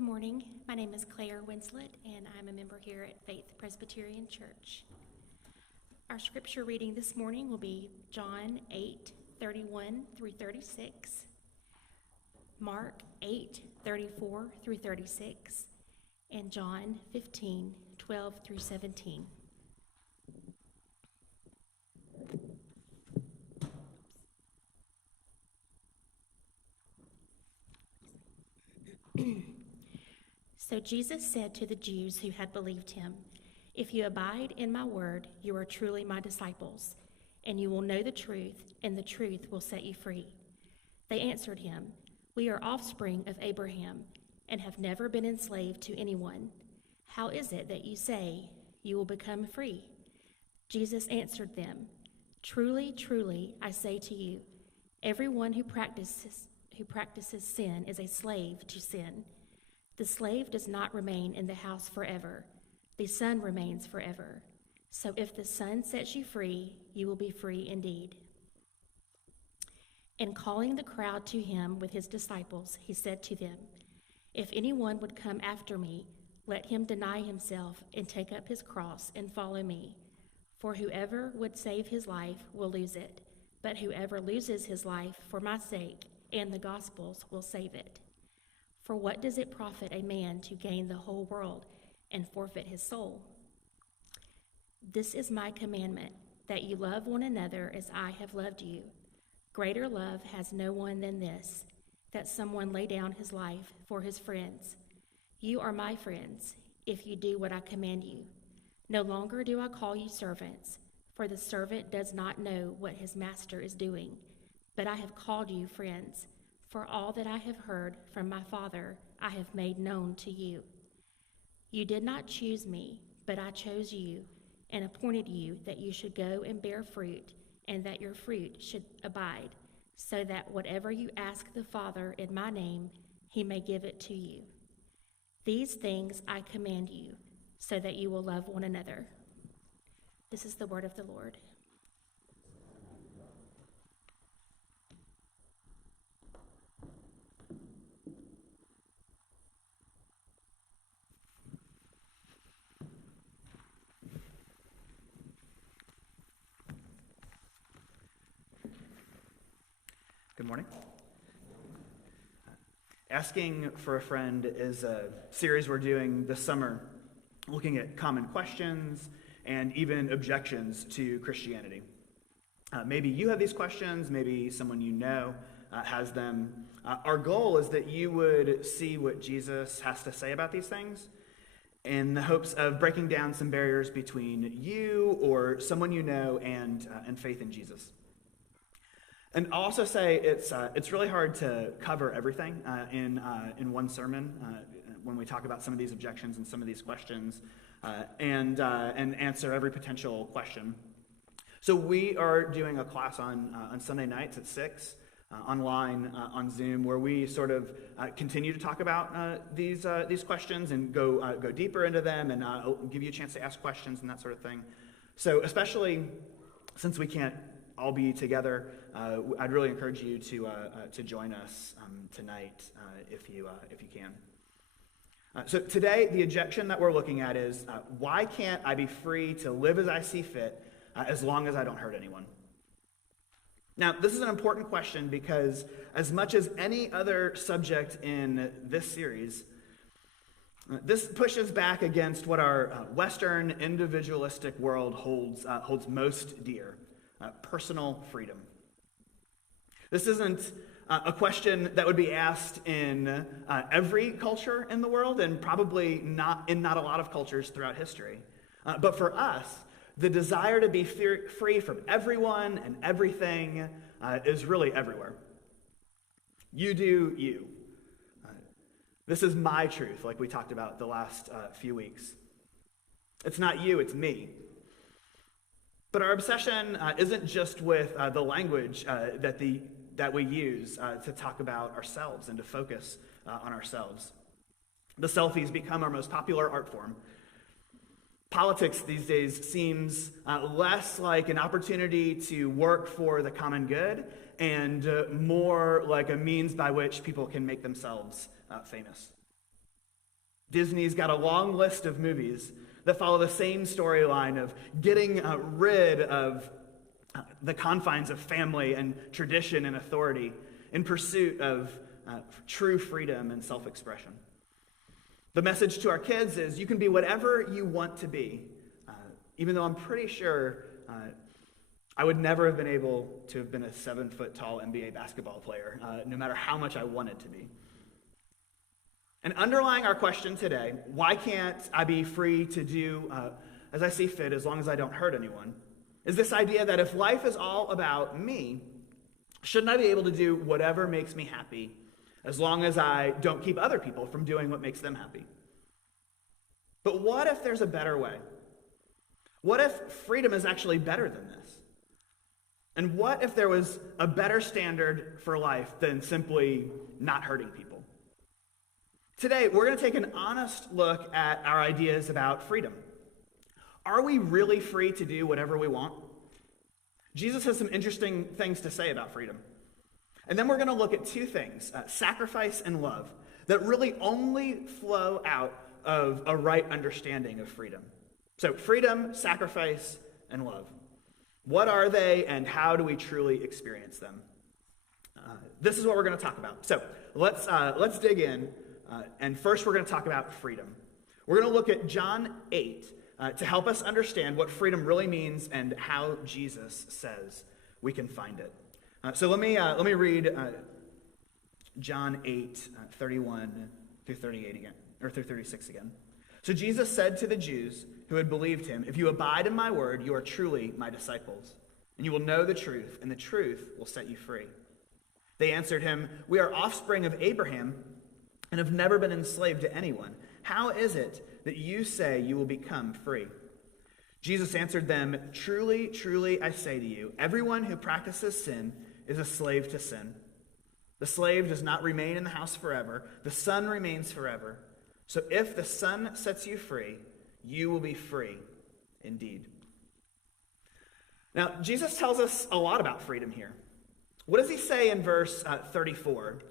Good morning. My name is Claire Winslet, and I'm a member here at Faith Presbyterian Church. Our scripture reading this morning will be John 8:31 through 36, Mark 8:34 through 36, and John 15:12 through 17. So Jesus said to the Jews who had believed him, "If you abide in my word, you are truly my disciples, and you will know the truth, and the truth will set you free." They answered him, "We are offspring of Abraham, and have never been enslaved to anyone. How is it that you say you will become free?" Jesus answered them, "Truly, truly, I say to you, everyone who practices sin is a slave to sin. The slave does not remain in the house forever. The Son remains forever. So if the Son sets you free, you will be free indeed." And calling the crowd to him with his disciples, he said to them, "If anyone would come after me, let him deny himself and take up his cross and follow me. For whoever would save his life will lose it, but whoever loses his life for my sake and the gospel's will save it. For what does it profit a man to gain the whole world and forfeit his soul? This is my commandment, that you love one another as I have loved you. Greater love has no one than this, that someone lay down his life for his friends. You are my friends, if you do what I command you. No longer do I call you servants, for the servant does not know what his master is doing, but I have called you friends. For all that I have heard from my Father, I have made known to you. You did not choose me, but I chose you and appointed you that you should go and bear fruit, and that your fruit should abide, so that whatever you ask the Father in my name, he may give it to you. These things I command you, so that you will love one another." This is the word of the Lord. Good morning. Asking for a Friend is a series we're doing this summer, looking at common questions and even objections to Christianity. Maybe you have these questions, maybe someone you know has them. Our goal is that you would see what Jesus has to say about these things in the hopes of breaking down some barriers between you or someone you know and faith in Jesus. And I'll also say it's really hard to cover everything in one sermon when we talk about some of these objections and some of these questions and answer every potential question. So we are doing a class on Sunday nights at 6 online on Zoom, where we sort of continue to talk about these questions and go deeper into them, and give you a chance to ask questions and that sort of thing. So especially since we can't all be together, I'd really encourage you to join us tonight if you can. So today, the objection that we're looking at is, why can't I be free to live as I see fit as long as I don't hurt anyone? Now, this is an important question because as much as any other subject in this series, this pushes back against what our Western individualistic world holds most dear. Personal freedom. This isn't a question that would be asked in every culture in the world, and probably not a lot of cultures throughout history. But for us, the desire to be free from everyone and everything is really everywhere. You do you. This is my truth, like we talked about the last few weeks. It's not you, it's me. But our obsession isn't just with the language that we use to talk about ourselves and to focus on ourselves. The selfie's become our most popular art form. Politics these days seems less like an opportunity to work for the common good and more like a means by which people can make themselves famous. Disney's got a long list of movies that follow the same storyline of getting rid of the confines of family and tradition and authority in pursuit of true freedom and self-expression. The message to our kids is you can be whatever you want to be, even though I'm pretty sure I would never have been able to have been a 7-foot-tall NBA basketball player, no matter how much I wanted to be. And underlying our question today, why can't I be free to do as I see fit as long as I don't hurt anyone, is this idea that if life is all about me, shouldn't I be able to do whatever makes me happy as long as I don't keep other people from doing what makes them happy? But what if there's a better way? What if freedom is actually better than this? And what if there was a better standard for life than simply not hurting people? Today, we're going to take an honest look at our ideas about freedom. Are we really free to do whatever we want? Jesus has some interesting things to say about freedom. And then we're going to look at two things, sacrifice and love, that really only flow out of a right understanding of freedom. So freedom, sacrifice, and love. What are they, and how do we truly experience them? This is what we're going to talk about. So let's dig in. And first, we're going to talk about freedom. We're going to look at John 8 to help us understand what freedom really means and how Jesus says we can find it. So let me read John 8, 31 through 38 again, or through 36 again. So Jesus said to the Jews who had believed him, "If you abide in my word, you are truly my disciples, and you will know the truth, and the truth will set you free." They answered him, "We are offspring of Abraham and have never been enslaved to anyone. How is it that you say you will become free?" Jesus answered them, "Truly, truly, I say to you, everyone who practices sin is a slave to sin. The slave does not remain in the house forever. The Son remains forever. So if the Son sets you free, you will be free indeed." Now, Jesus tells us a lot about freedom here. What does he say in verse 34?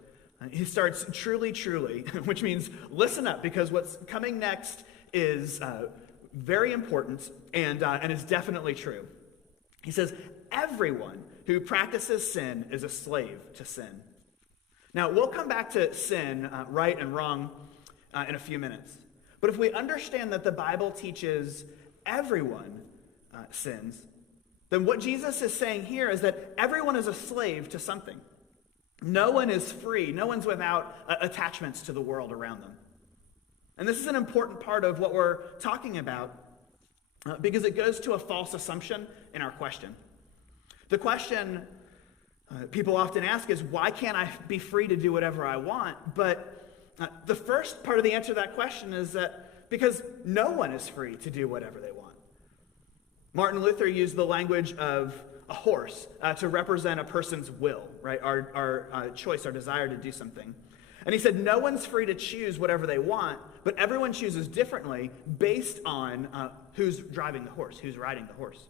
He starts, "Truly, truly," which means listen up, because what's coming next is very important and is definitely true. He says, everyone who practices sin is a slave to sin. Now, we'll come back to sin, right and wrong, in a few minutes. But if we understand that the Bible teaches everyone sins, then what Jesus is saying here is that everyone is a slave to something. No one is free. No one's without attachments to the world around them. And this is an important part of what we're talking about because it goes to a false assumption in our question. The question people often ask is, why can't I be free to do whatever I want? But the first part of the answer to that question is that because no one is free to do whatever they want. Martin Luther used the language of a horse to represent a person's will, right? Our choice, our desire to do something. And he said, no one's free to choose whatever they want, but everyone chooses differently based on who's driving the horse, who's riding the horse.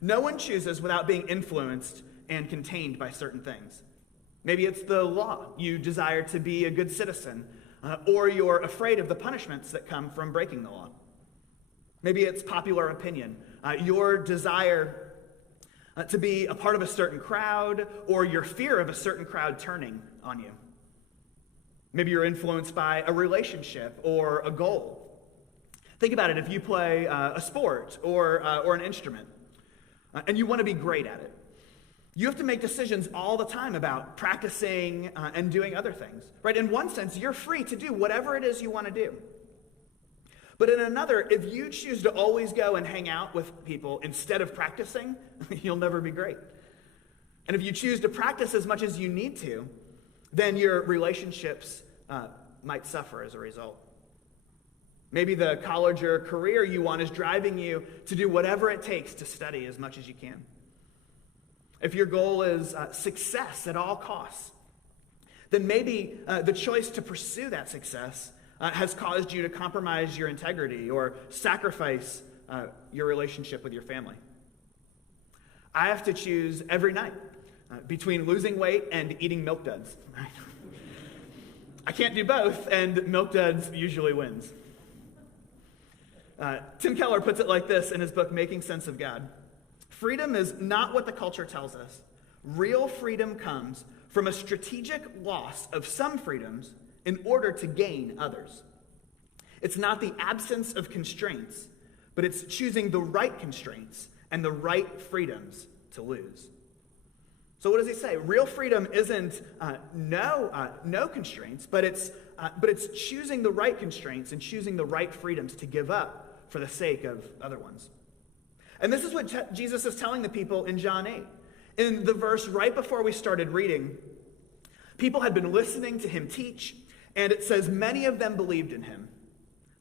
No one chooses without being influenced and contained by certain things. Maybe it's the law. You desire to be a good citizen, or you're afraid of the punishments that come from breaking the law. Maybe it's popular opinion. Your desire to be a part of a certain crowd, or your fear of a certain crowd turning on you. Maybe you're influenced by a relationship or a goal. Think about it. If you play a sport or an instrument, and you want to be great at it, you have to make decisions all the time about practicing and doing other things, right? In one sense, you're free to do whatever it is you want to do. But in another, if you choose to always go and hang out with people instead of practicing, you'll never be great. And if you choose to practice as much as you need to, then your relationships might suffer as a result. Maybe the college or career you want is driving you to do whatever it takes to study as much as you can. If your goal is success at all costs, then maybe the choice to pursue that success has caused you to compromise your integrity or sacrifice your relationship with your family. I have to choose every night between losing weight and eating milk duds. I can't do both, and Milk Duds usually wins. Tim Keller puts it like this in his book, Making Sense of God. Freedom is not what the culture tells us. Real freedom comes from a strategic loss of some freedoms in order to gain others. It's not the absence of constraints, but it's choosing the right constraints and the right freedoms to lose. So what does he say? Real freedom isn't no constraints, but it's choosing the right constraints and choosing the right freedoms to give up for the sake of other ones. And this is what Jesus is telling the people in John 8. In the verse right before we started reading, people had been listening to him teach, and it says many of them believed in him.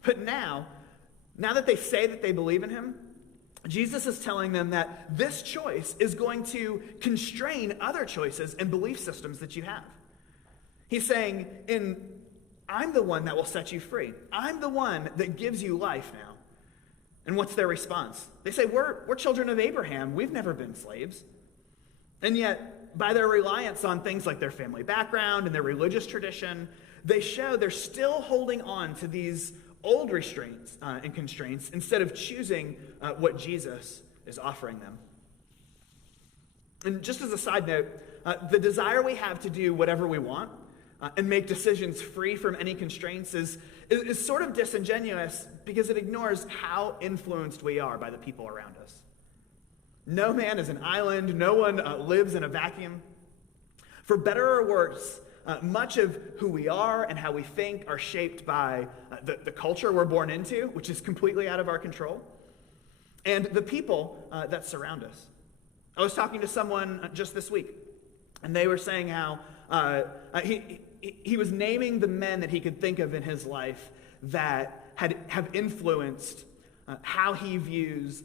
But now that they say that they believe in him, Jesus is telling them that this choice is going to constrain other choices and belief systems that you have. He's saying, I'm the one that will set you free. I'm the one that gives you life now. And what's their response? They say, we're children of Abraham. We've never been slaves. And yet, by their reliance on things like their family background and their religious tradition, they show they're still holding on to these old restraints and constraints instead of choosing what Jesus is offering them. And just as a side note, the desire we have to do whatever we want and make decisions free from any constraints is sort of disingenuous because it ignores how influenced we are by the people around us. No man is an island. No one lives in a vacuum. For better or worse, much of who we are and how we think are shaped by the culture we're born into, which is completely out of our control, and the people that surround us. I was talking to someone just this week, and they were saying how he was naming the men that he could think of in his life that have influenced how he views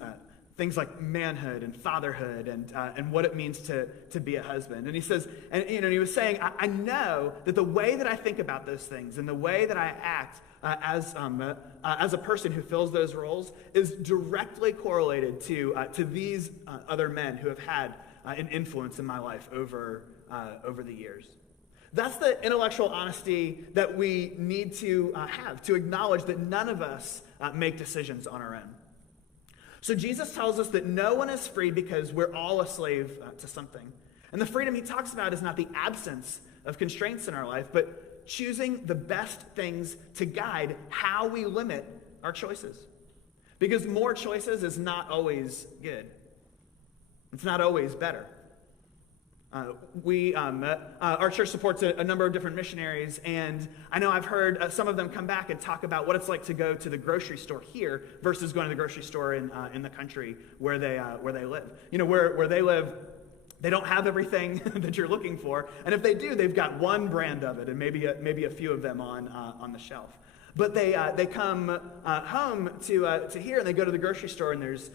things like manhood and fatherhood and what it means to be a husband. And he says, and he was saying, I know that the way that I think about those things and the way that I act as a person who fills those roles is directly correlated to these other men who have had an influence in my life over the years. That's the intellectual honesty that we need to have, to acknowledge that none of us make decisions on our own. So Jesus tells us that no one is free because we're all a slave to something. And the freedom he talks about is not the absence of constraints in our life, but choosing the best things to guide how we limit our choices. Because more choices is not always good. It's not always better. Our church supports a number of different missionaries, and I know I've heard some of them come back and talk about what it's like to go to the grocery store here versus going to the grocery store in the country where they live. Where they live, they don't have everything that you're looking for, and if they do, they've got one brand of it and maybe a few of them on the shelf. But they come home to here, and they go to the grocery store, and there's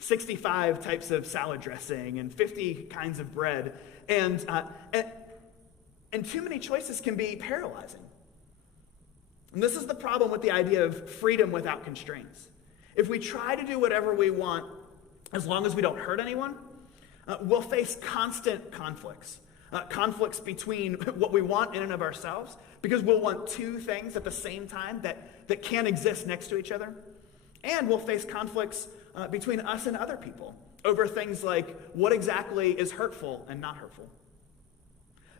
65 types of salad dressing and 50 kinds of bread, and too many choices can be paralyzing. And this is the problem with the idea of freedom without constraints. If we try to do whatever we want, as long as we don't hurt anyone, we'll face constant conflicts. Conflicts between what we want in and of ourselves, because we'll want two things at the same time that can't exist next to each other. And we'll face conflicts between us and other people over things like what exactly is hurtful and not hurtful.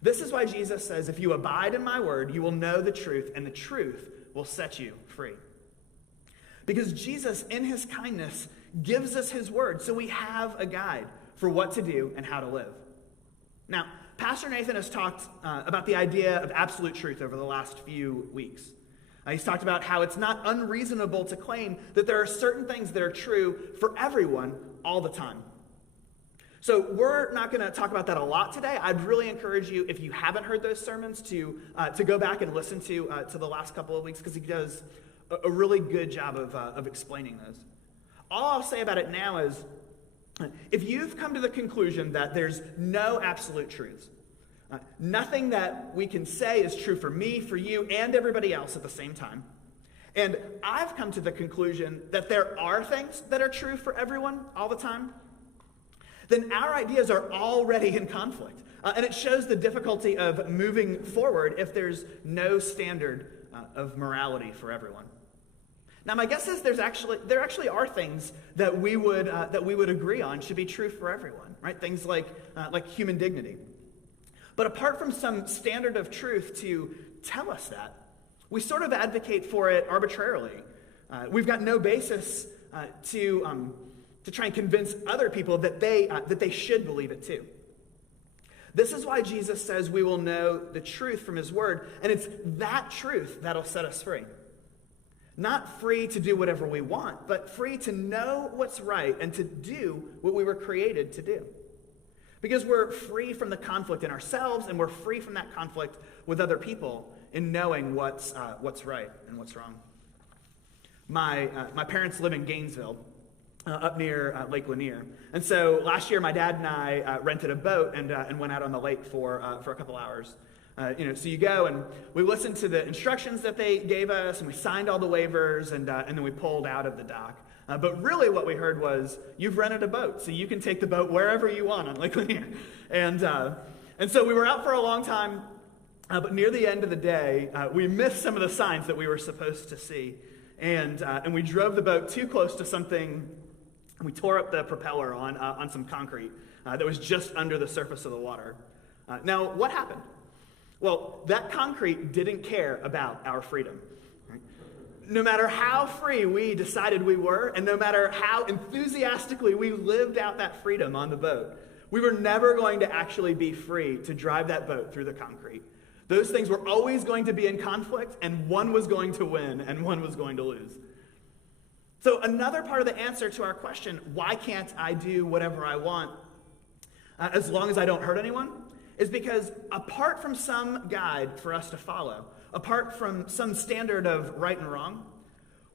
This is why Jesus says, if you abide in my word, you will know the truth, and the truth will set you free. Because Jesus, in his kindness, gives us his word, so we have a guide for what to do and how to live. Now, Pastor Nathan has talked about the idea of absolute truth over the last few weeks. He's talked about how it's not unreasonable to claim that there are certain things that are true for everyone all the time. So we're not going to talk about that a lot today. I'd really encourage you, if you haven't heard those sermons, to go back and listen to the last couple of weeks, because he does a really good job of explaining those. All I'll say about it now is, if you've come to the conclusion that there's no absolute truths, nothing that we can say is true for me, for you, and everybody else at the same time, and I've come to the conclusion that there are things that are true for everyone all the time, then our ideas are already in conflict. And it shows the difficulty of moving forward if there's no standard of morality for everyone. Now, my guess is there actually are things that we would agree on should be true for everyone, right? Things like human dignity. But apart from some standard of truth to tell us that, we sort of advocate for it arbitrarily. We've got no basis to try and convince other people that they should believe it too. This is why Jesus says we will know the truth from his word, and it's that truth that'll set us free. Not free to do whatever we want, but free to know what's right and to do what we were created to do. Because we're free from the conflict in ourselves, and we're free from that conflict with other people in knowing what's right and what's wrong. My parents live in Gainesville, up near Lake Lanier. And so last year, my dad and I rented a boat and went out on the lake for a couple hours. So you go and we listened to the instructions that they gave us, and we signed all the waivers, and then we pulled out of the dock. But really what we heard was, you've rented a boat, so you can take the boat wherever you want on Lake Lanier. And so we were out for a long time, but near the end of the day, we missed some of the signs that we were supposed to see. And we drove the boat too close to something. We tore up the propeller on some concrete that was just under the surface of the water. Now, what happened? Well, that concrete didn't care about our freedom. Right? No matter how free we decided we were, and no matter how enthusiastically we lived out that freedom on the boat, we were never going to actually be free to drive that boat through the concrete. Those things were always going to be in conflict, and one was going to win, and one was going to lose. So another part of the answer to our question, why can't I do whatever I want as long as I don't hurt anyone, is because apart from some guide for us to follow, apart from some standard of right and wrong,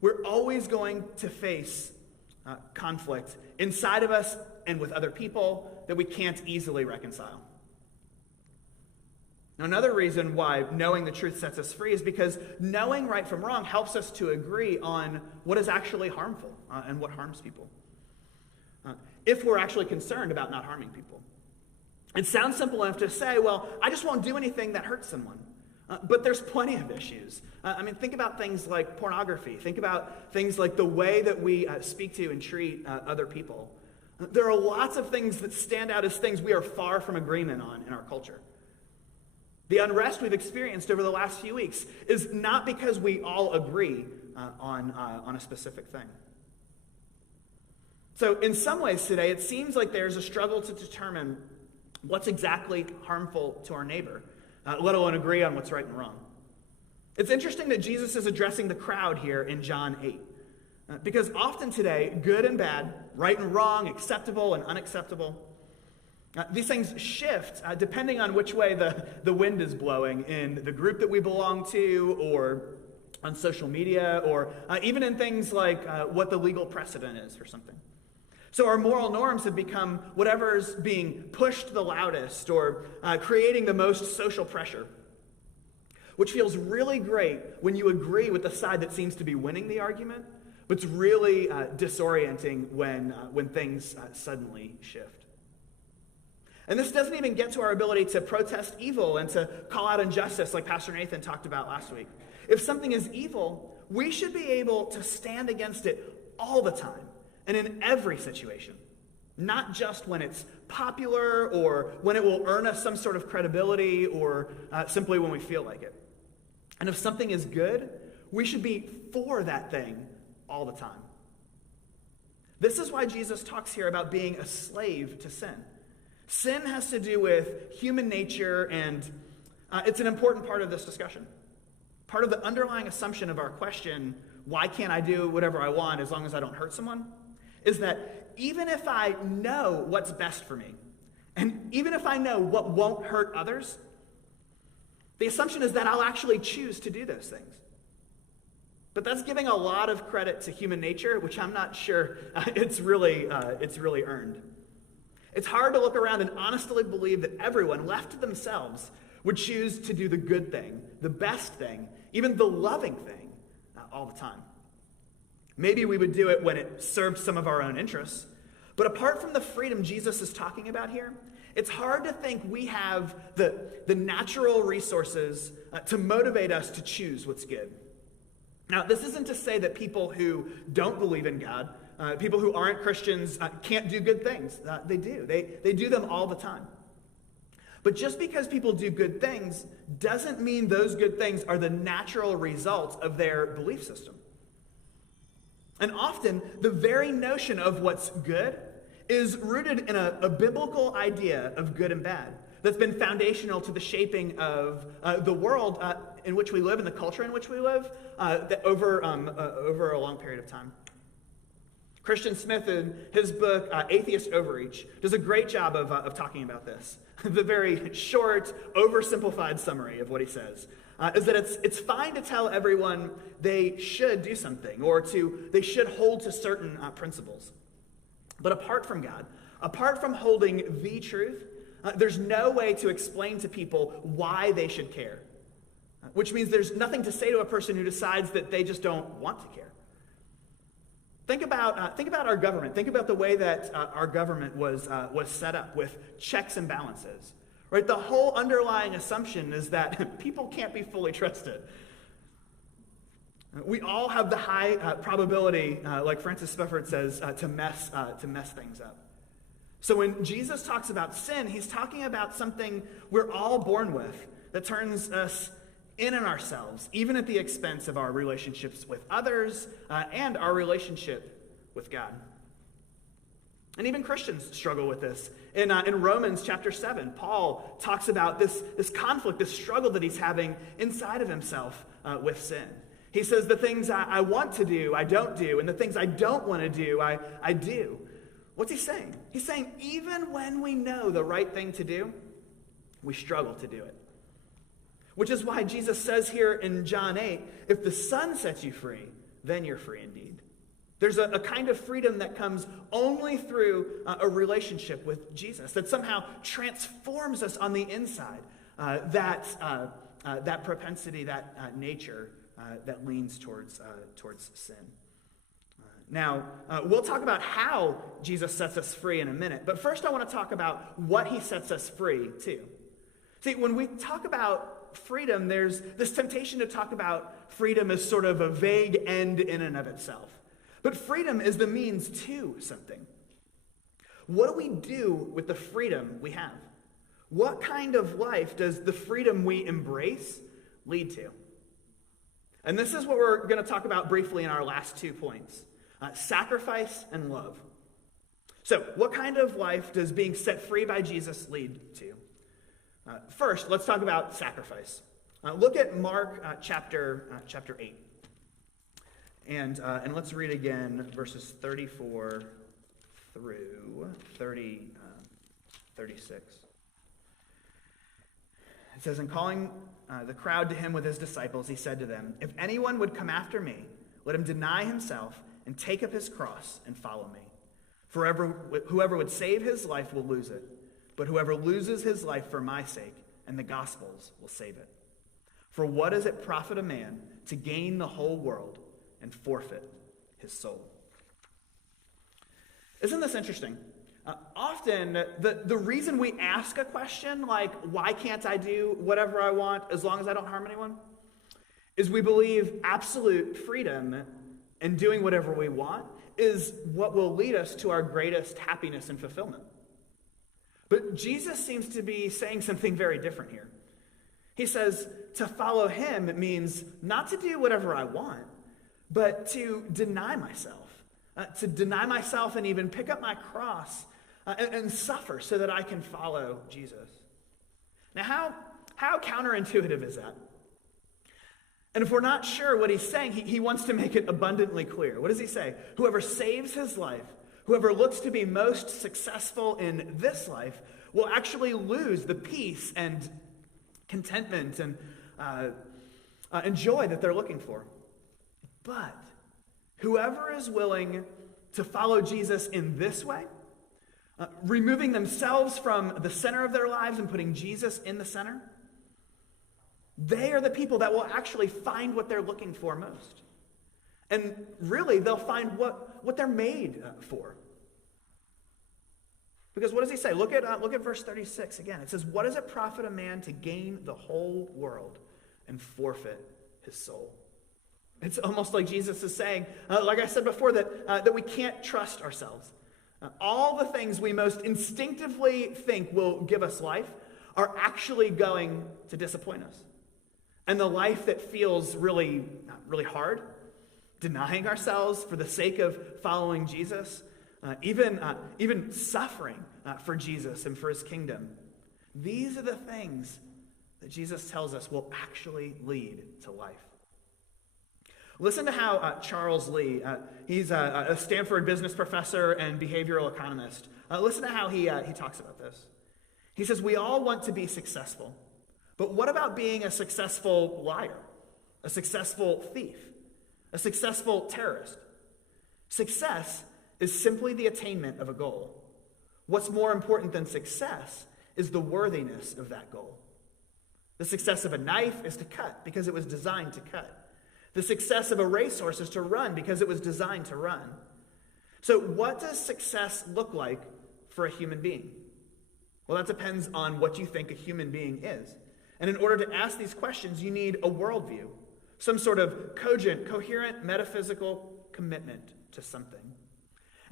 we're always going to face conflict inside of us and with other people that we can't easily reconcile. Now, another reason why knowing the truth sets us free is because knowing right from wrong helps us to agree on what is actually harmful and what harms people, if we're actually concerned about not harming people. It sounds simple enough to say, well, I just won't do anything that hurts someone. But there's plenty of issues. Think about things like pornography. Think about things like the way that we speak to and treat other people. There are lots of things that stand out as things we are far from agreement on in our culture. The unrest we've experienced over the last few weeks is not because we all agree on a specific thing. So in some ways today, it seems like there's a struggle to determine what's exactly harmful to our neighbor, let alone agree on what's right and wrong. It's interesting that Jesus is addressing the crowd here in John 8, because often today, good and bad, right and wrong, acceptable and unacceptable, these things shift depending on which way the wind is blowing in the group that we belong to, or on social media, or even in things like what the legal precedent is for something. So our moral norms have become whatever's being pushed the loudest or creating the most social pressure, which feels really great when you agree with the side that seems to be winning the argument, but it's really disorienting when things suddenly shift. And this doesn't even get to our ability to protest evil and to call out injustice like Pastor Nathan talked about last week. If something is evil, we should be able to stand against it all the time and in every situation, not just when it's popular or when it will earn us some sort of credibility or simply when we feel like it. And if something is good, we should be for that thing all the time. This is why Jesus talks here about being a slave to sin. Sin has to do with human nature, and it's an important part of this discussion. Part of the underlying assumption of our question, why can't I do whatever I want as long as I don't hurt someone, is that even if I know what's best for me, and even if I know what won't hurt others, the assumption is that I'll actually choose to do those things. But that's giving a lot of credit to human nature, which I'm not sure it's really earned. It's hard to look around and honestly believe that everyone left to themselves would choose to do the good thing, the best thing, even the loving thing all the time. Maybe we would do it when it served some of our own interests. But apart from the freedom Jesus is talking about here, It's hard to think we have the natural resources to motivate us to choose what's good. Now, this isn't to say that people who don't believe in God, people who aren't Christians, can't do good things. They do. They do them all the time. But just because people do good things doesn't mean those good things are the natural result of their belief system. And often, the very notion of what's good is rooted in a biblical idea of good and bad that's been foundational to the shaping of the world in which we live and the culture in which we live over a long period of time. Christian Smith, in his book, Atheist Overreach, does a great job of talking about this. The very short, oversimplified summary of what he says is that it's fine to tell everyone they should do something or they should hold to certain principles. But apart from God, apart from holding the truth, there's no way to explain to people why they should care. Which means there's nothing to say to a person who decides that they just don't want to care. Think about our government. Think about the way that our government was set up with checks and balances. Right? The whole underlying assumption is that people can't be fully trusted. We all have the high probability, like Francis Spufford says, to mess things up. So when Jesus talks about sin, he's talking about something we're all born with that turns us in and ourselves, even at the expense of our relationships with others and our relationship with God. And even Christians struggle with this. In Romans chapter 7, Paul talks about this conflict, this struggle that he's having inside of himself with sin. He says, the things I want to do, I don't do, and the things I don't want to do, I do. What's he saying? He's saying even when we know the right thing to do, we struggle to do it. Which is why Jesus says here in John 8, if the Son sets you free, then you're free indeed. There's a kind of freedom that comes only through a relationship with Jesus, that somehow transforms us on the inside, that propensity, that nature that leans towards sin. Now, we'll talk about how Jesus sets us free in a minute, but first I want to talk about what he sets us free to. See, when we talk about freedom, there's this temptation to talk about freedom as sort of a vague end in and of itself. But freedom is the means to something. What do we do with the freedom we have? What kind of life does the freedom we embrace lead to? And this is what we're going to talk about briefly in our last 2 points. Sacrifice and love. So, what kind of life does being set free by Jesus lead to? First, let's talk about sacrifice. Look at Mark chapter 8. And let's read again verses 34 through 36. It says, and calling the crowd to him with his disciples, he said to them, if anyone would come after me, let him deny himself and take up his cross and follow me. For whoever would save his life will lose it, but whoever loses his life for my sake and the gospel's will save it. For what does it profit a man to gain the whole world and forfeit his soul? Isn't this interesting? Often, the reason we ask a question like, why can't I do whatever I want as long as I don't harm anyone, is we believe absolute freedom and doing whatever we want is what will lead us to our greatest happiness and fulfillment. But Jesus seems to be saying something very different here. He says to follow him means not to do whatever I want, but to deny myself. And even pick up my cross and suffer so that I can follow Jesus. Now, how counterintuitive is that? And if we're not sure what he's saying, he wants to make it abundantly clear. What does he say? Whoever saves his life, whoever looks to be most successful in this life, will actually lose the peace and contentment and joy that they're looking for. But whoever is willing to follow Jesus in this way, removing themselves from the center of their lives and putting Jesus in the center, they are the people that will actually find what they're looking for most. And really, they'll find what they're made for. Because what does he say? Look at verse 36 again. It says, "What does it profit a man to gain the whole world and forfeit his soul?" It's almost like Jesus is saying, like I said before, that we can't trust ourselves. All the things we most instinctively think will give us life are actually going to disappoint us. And the life that feels really, really hard, denying ourselves for the sake of following Jesus, even suffering for Jesus and for his kingdom, these are the things that Jesus tells us will actually lead to life. Listen to how Charles Lee, he's a Stanford business professor and behavioral economist. Listen to how he talks about this. He says, "We all want to be successful, but what about being a successful liar, a successful thief, a successful terrorist? Success is simply the attainment of a goal. What's more important than success is the worthiness of that goal. The success of a knife is to cut because it was designed to cut. The success of a racehorse is to run because it was designed to run. So what does success look like for a human being? Well, that depends on what you think a human being is. And in order to ask these questions, you need a worldview, some sort of cogent, coherent, metaphysical commitment to something."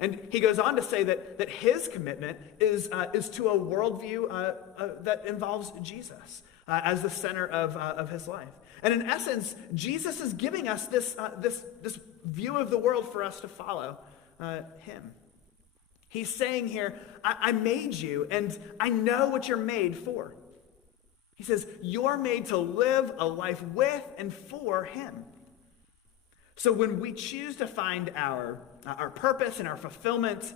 And he goes on to say that his commitment is to a worldview that involves Jesus as the center of his life. And in essence, Jesus is giving us this view of the world for us to follow him. He's saying here, I made you, and I know what you're made for. He says, you're made to live a life with and for him. So when we choose to find our purpose and our fulfillment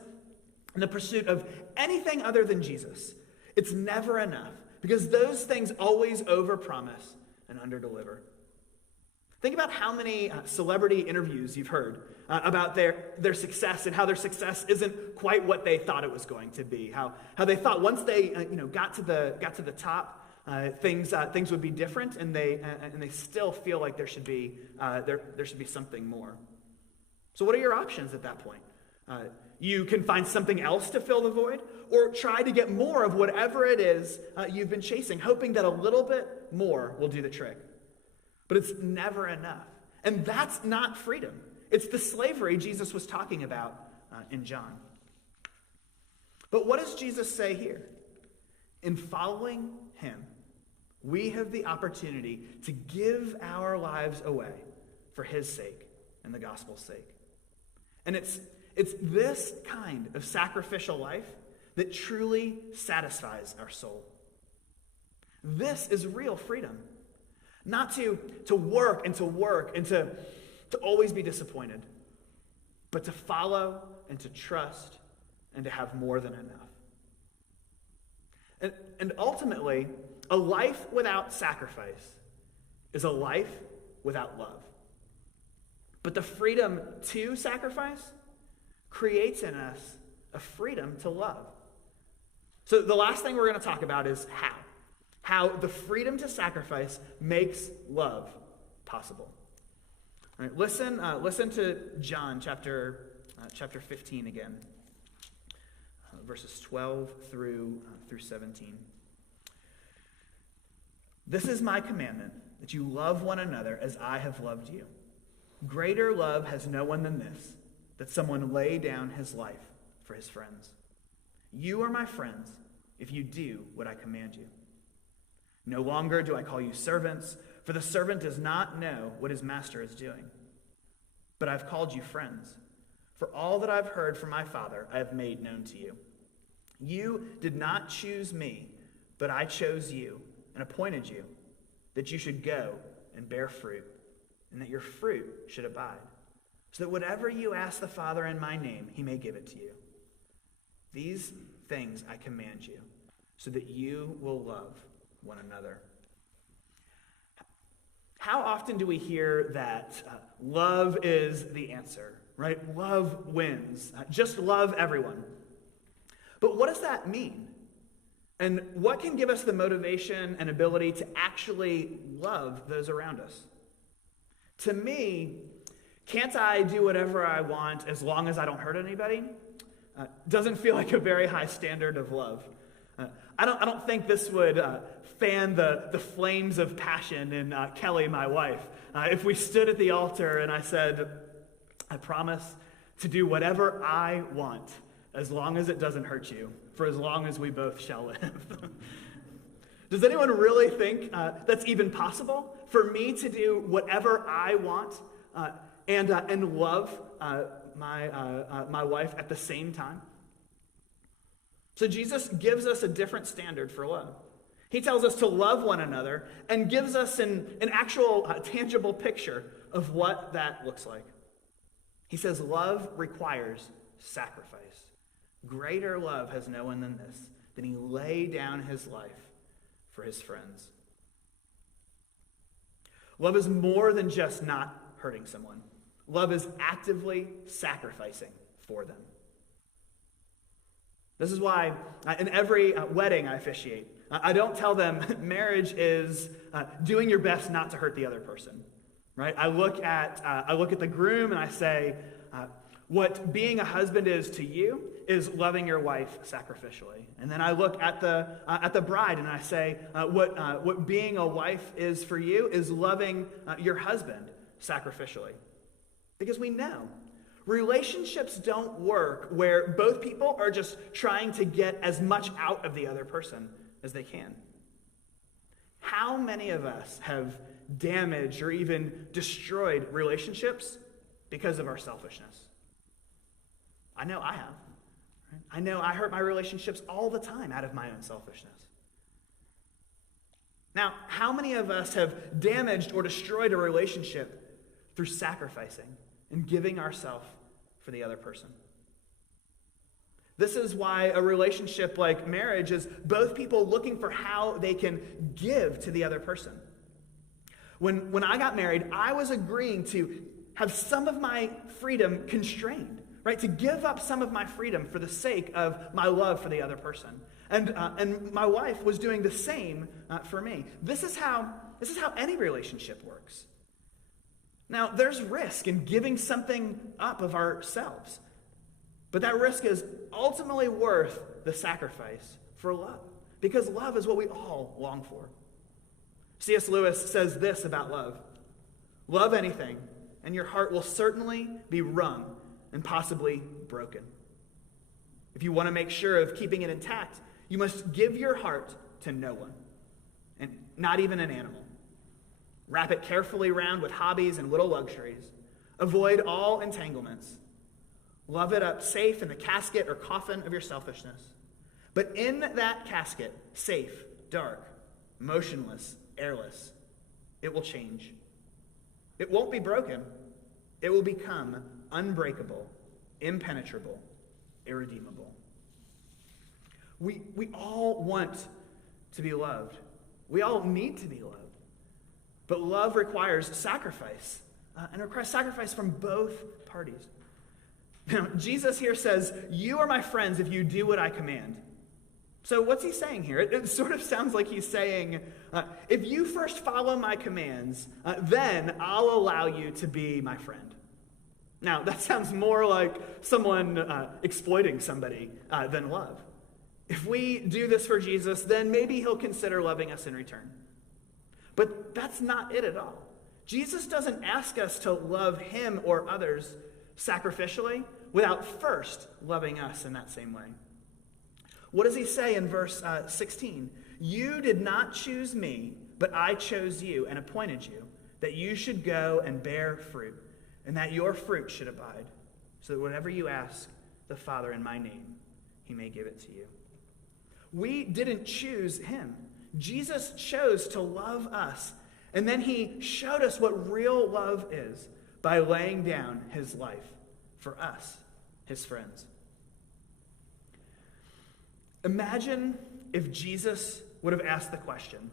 in the pursuit of anything other than Jesus, it's never enough, because those things always overpromise and underdeliver. Think about how many celebrity interviews you've heard about their success and how their success isn't quite what they thought it was going to be. How they thought once they got to the top, things would be different, and they still feel like there should be something more. So what are your options at that point? You can find something else to fill the void, or try to get more of whatever it is you've been chasing, hoping that a little bit more will do the trick. But it's never enough. And that's not freedom. It's the slavery Jesus was talking about in John. But what does Jesus say here? In following him, we have the opportunity to give our lives away for his sake and the gospel's sake. And it's this kind of sacrificial life that truly satisfies our soul. This is real freedom. Not to work and to always be disappointed, but to follow and to trust and to have more than enough. And ultimately, a life without sacrifice is a life without love. But the freedom to sacrifice creates in us a freedom to love. So the last thing we're going to talk about is how the freedom to sacrifice makes love possible. All right, listen to John chapter 15 again, verses 12 through 17. "This is my commandment, that you love one another as I have loved you. Greater love has no one than this, that someone lay down his life for his friends. You are my friends if you do what I command you. No longer do I call you servants, for the servant does not know what his master is doing. But I've called you friends, for all that I've heard from my Father I have made known to you. You did not choose me, but I chose you and appointed you, that you should go and bear fruit, and that your fruit should abide, so that whatever you ask the Father in my name, he may give it to you. These things I command you, so that you will love one another." How often do we hear that love is the answer, right? Love wins. Just love everyone. But what does that mean? And what can give us the motivation and ability to actually love those around us? To me, can't I do whatever I want as long as I don't hurt anybody? doesn't feel like a very high standard of love. I don't think this would fan the flames of passion in Kelly, my wife. If we stood at the altar and I said, I promise to do whatever I want, as long as it doesn't hurt you, for as long as we both shall live. Does anyone really think that's even possible? For me to do whatever I want and love my wife at the same time? So Jesus gives us a different standard for love. He tells us to love one another and gives us an actual tangible picture of what that looks like. He says love requires sacrifice. Greater love has no one than this, than he lay down his life for his friends. Love is more than just not hurting someone. Love is actively sacrificing for them. This is why in every wedding I officiate, I don't tell them marriage is doing your best not to hurt the other person. Right? I look at the groom and I say, what being a husband is to you is loving your wife sacrificially. And then I look at the bride and I say, what being a wife is for you is loving your husband sacrificially. Because we know relationships don't work where both people are just trying to get as much out of the other person as they can. How many of us have damaged or even destroyed relationships because of our selfishness? I know I have. Right? I know I hurt my relationships all the time out of my own selfishness. Now, how many of us have damaged or destroyed a relationship through sacrificing and giving ourselves for the other person? This is why a relationship like marriage is both people looking for how they can give to the other person. When I got married, I was agreeing to have some of my freedom constrained, right? To give up some of my freedom for the sake of my love for the other person. And my wife was doing the same for me. This is how any relationship works. Now, there's risk in giving something up of ourselves. But that risk is ultimately worth the sacrifice for love. Because love is what we all long for. C.S. Lewis says this about love. Love anything, and your heart will certainly be wrung and possibly broken. If you want to make sure of keeping it intact, you must give your heart to no one, and not even an animal. Wrap it carefully round with hobbies and little luxuries. Avoid all entanglements. Love it up safe in the casket or coffin of your selfishness. But in that casket, safe, dark, motionless, airless, it will change. It won't be broken. It will become unbreakable, impenetrable, irredeemable. We all want to be loved. We all need to be loved. But love requires sacrifice, and requires sacrifice from both parties. Now, Jesus here says, you are my friends if you do what I command. So what's he saying here? It sort of sounds like he's saying, if you first follow my commands, then I'll allow you to be my friend. Now, that sounds more like someone exploiting somebody than love. If we do this for Jesus, then maybe he'll consider loving us in return. But that's not it at all. Jesus doesn't ask us to love him or others sacrificially without first loving us in that same way. What does he say in verse 16? You did not choose me, but I chose you and appointed you, that you should go and bear fruit, and that your fruit should abide, so that whatever you ask the Father in my name, he may give it to you. We didn't choose him. Jesus chose to love us, and then he showed us what real love is by laying down his life for us, his friends. Imagine if Jesus would have asked the question,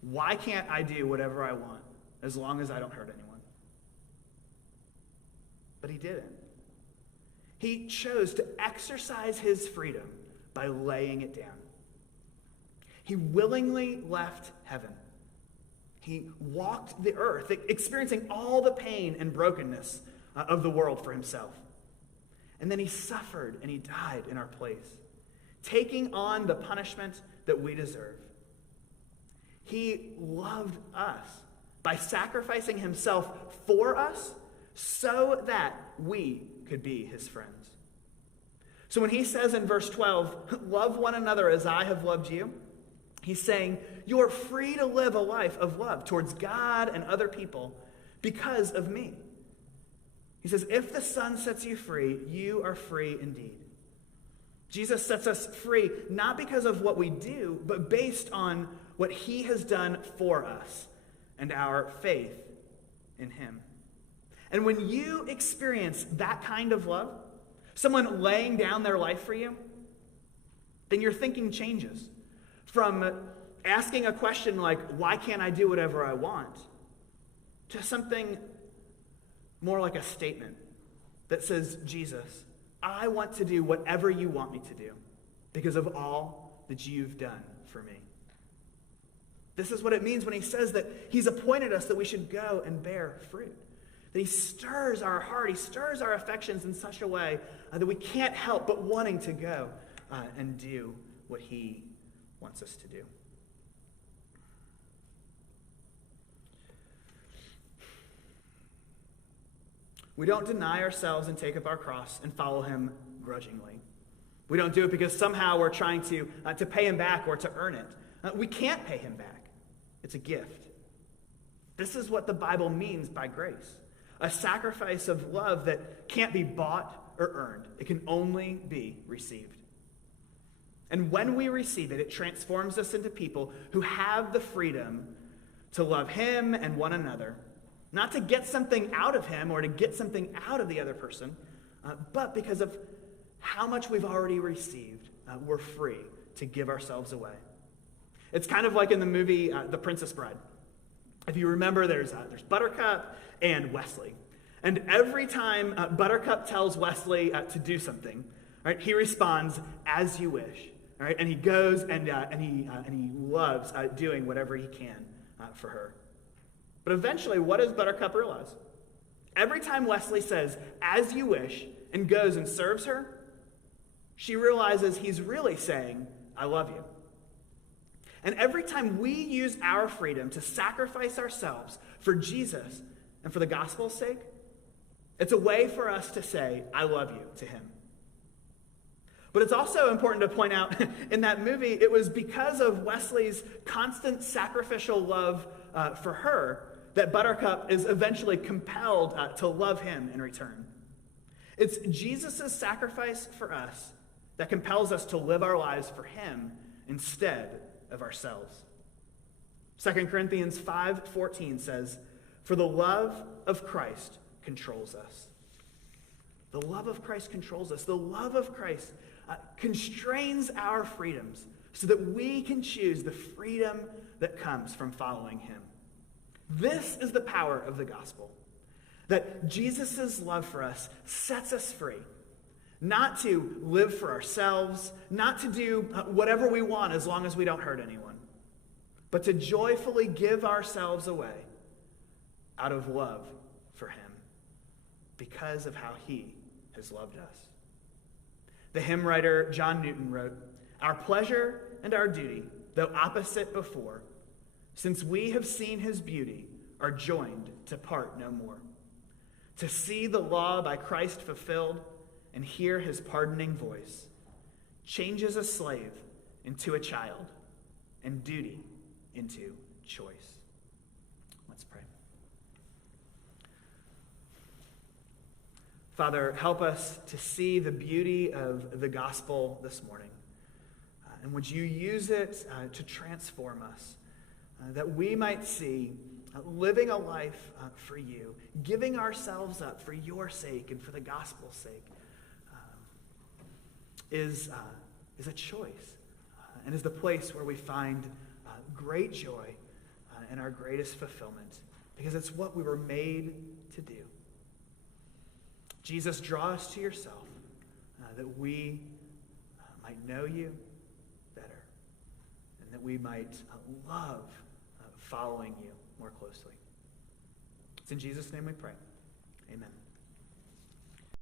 why can't I do whatever I want as long as I don't hurt anyone? But he didn't. He chose to exercise his freedom by laying it down. He willingly left heaven. He walked the earth, experiencing all the pain and brokenness of the world for himself. And then he suffered and he died in our place, taking on the punishment that we deserve. He loved us by sacrificing himself for us so that we could be his friends. So when he says in verse 12, love one another as I have loved you, he's saying you are free to live a life of love towards God and other people because of me. He says, if the Son sets you free, you are free indeed. Jesus sets us free not because of what we do, but based on what he has done for us and our faith in him. And when you experience that kind of love, someone laying down their life for you, then your thinking changes from asking a question like, why can't I do whatever I want, to something more like a statement that says, Jesus, I want to do whatever you want me to do because of all that you've done for me. This is what it means when he says that he's appointed us that we should go and bear fruit. That he stirs our heart, he stirs our affections in such a way that we can't help but wanting to go and do what he wants us to do. We don't deny ourselves and take up our cross and follow him grudgingly. We don't do it because somehow we're trying to pay him back or to earn it. We can't pay him back. It's a gift. This is what the Bible means by grace. A sacrifice of love that can't be bought or earned. It can only be received. And when we receive it, it transforms us into people who have the freedom to love him and one another. Not to get something out of him or to get something out of the other person, but because of how much we've already received, we're free to give ourselves away. It's kind of like in the movie The Princess Bride. If you remember, there's Buttercup and Wesley. And every time Buttercup tells Wesley to do something, right, he responds, as you wish. Right? And he goes and he loves doing whatever he can for her. But eventually, what does Buttercup realize? Every time Wesley says, as you wish, and goes and serves her, she realizes he's really saying, I love you. And every time we use our freedom to sacrifice ourselves for Jesus and for the gospel's sake, it's a way for us to say, I love you to him. But it's also important to point out, in that movie, it was because of Wesley's constant sacrificial love for her that Buttercup is eventually compelled to love him in return. It's Jesus' sacrifice for us that compels us to live our lives for him instead of ourselves. 2 Corinthians 5:14 says, for the love of Christ controls us. The love of Christ controls us. The love of Christ constrains our freedoms so that we can choose the freedom that comes from following him. This is the power of the gospel, that Jesus' love for us sets us free, not to live for ourselves, not to do whatever we want as long as we don't hurt anyone, but to joyfully give ourselves away out of love for him because of how he has loved us. The hymn writer John Newton wrote, our pleasure and our duty, though opposite before, since we have seen his beauty, are joined to part no more. To see the law by Christ fulfilled and hear his pardoning voice changes a slave into a child and duty into choice. Let's pray. Father, help us to see the beauty of the gospel this morning. And would you use it to transform us, that we might see living a life for you, giving ourselves up for your sake and for the gospel's sake, is a choice and is the place where we find great joy and our greatest fulfillment, because it's what we were made to do. Jesus, draw us to yourself that we might know you better and that we might love following you more closely. It's in Jesus' name we pray. Amen.